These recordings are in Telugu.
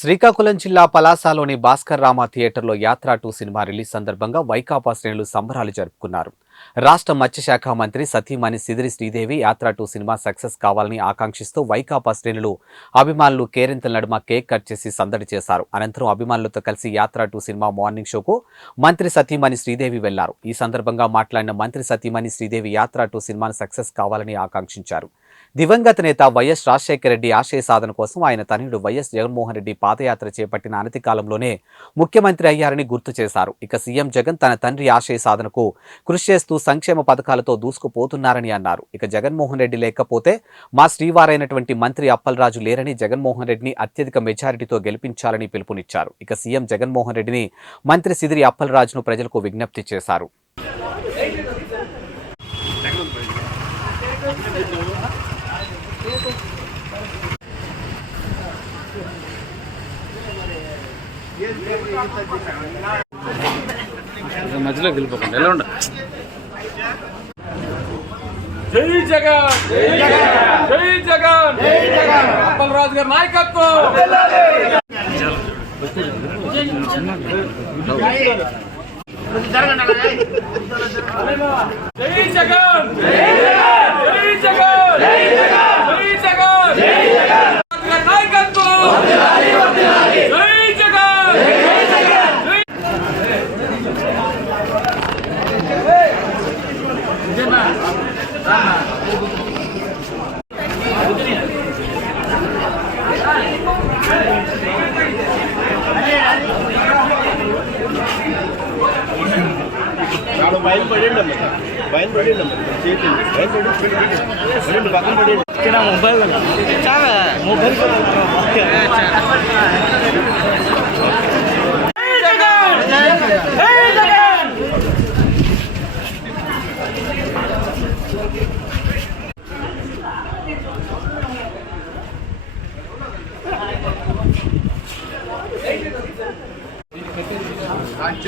శ్రీకాకుళం జిల్లా పలాసలోని భాస్కర్ రామ థియేటర్లో యాత్ర టూ సినిమా రిలీజ్ సందర్భంగా వైకాపా శ్రేణులు సంబరాలు జరుపుకున్నారు. రాష్ట్ర మత్స్యశాఖ మంత్రి సతీమణి సిదిరి శ్రీదేవి యాత్ర టూ సినిమా సక్సెస్ కావాలని ఆకాంక్షిస్తూ వైకాపా శ్రేణులు అభిమానులు కేరింతల నడుమ కేక్ కట్ చేసి సందడి చేశారు. అనంతరం అభిమానులతో కలిసి యాత్ర టూ సినిమా మార్నింగ్ షోకు మంత్రి సతీమణి శ్రీదేవి వెళ్ళారు. ఈ సందర్భంగా మాట్లాడిన మంత్రి సతీమణి శ్రీదేవి యాత్ర టూ సినిమాను సక్సెస్ కావాలని ఆకాంక్షించారు. దివంగత నేత వైఎస్ రాజశేఖర రెడ్డి ఆశయ సాధన కోసం ఆయన తనయుడు వైఎస్ జగన్మోహన్ రెడ్డి పాదయాత్ర చేపట్టిన అనతి కాలంలోనే ముఖ్యమంత్రి అయ్యారని గుర్తు చేశారు. ఇక సీఎం జగన్ తన తండ్రి ఆశయ సాధనకు కృషి చేస్తూ సంక్షేమ పథకాలతో దూసుకుపోతున్నారని అన్నారు. ఇక జగన్మోహన్ రెడ్డి లేకపోతే మా శ్రీవారైనటువంటి మంత్రి అప్పలరాజు లేరని జగన్మోహన్ రెడ్డిని అత్యధిక మెజారిటీతో గెలిపించాలని పిలుపునిచ్చారు. ఇక సీఎం జగన్మోహన్ రెడ్డిని మంత్రి సిదిరి అప్పలరాజును ప్రజలకు విజ్ఞప్తి చేశారు. మధ్యలో గెలిపోకండి. ఎలా ఉండ? జై జగన్! జై జగన్! జై జగన్! జై జగన్! అప్పలరాజు గారి నాయకత్వం! జై జగన్! జై జగన్! பயன்படி பயன்படி பக்கம் படி மொபைல் மொபைல்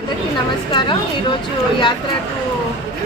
అందరికీ నమస్కారం. ఈరోజు యాత్ర